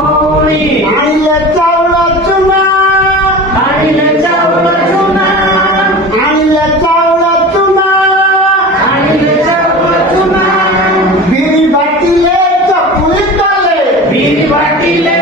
ভৌনি আইলে চাউল চুনা আনিলে চাউল চুনা আইলে চাউল চুনা আনিলে চাউল চুনা বিড়ি বাটিলে চকুলি তলে বিড়ি বাটিলে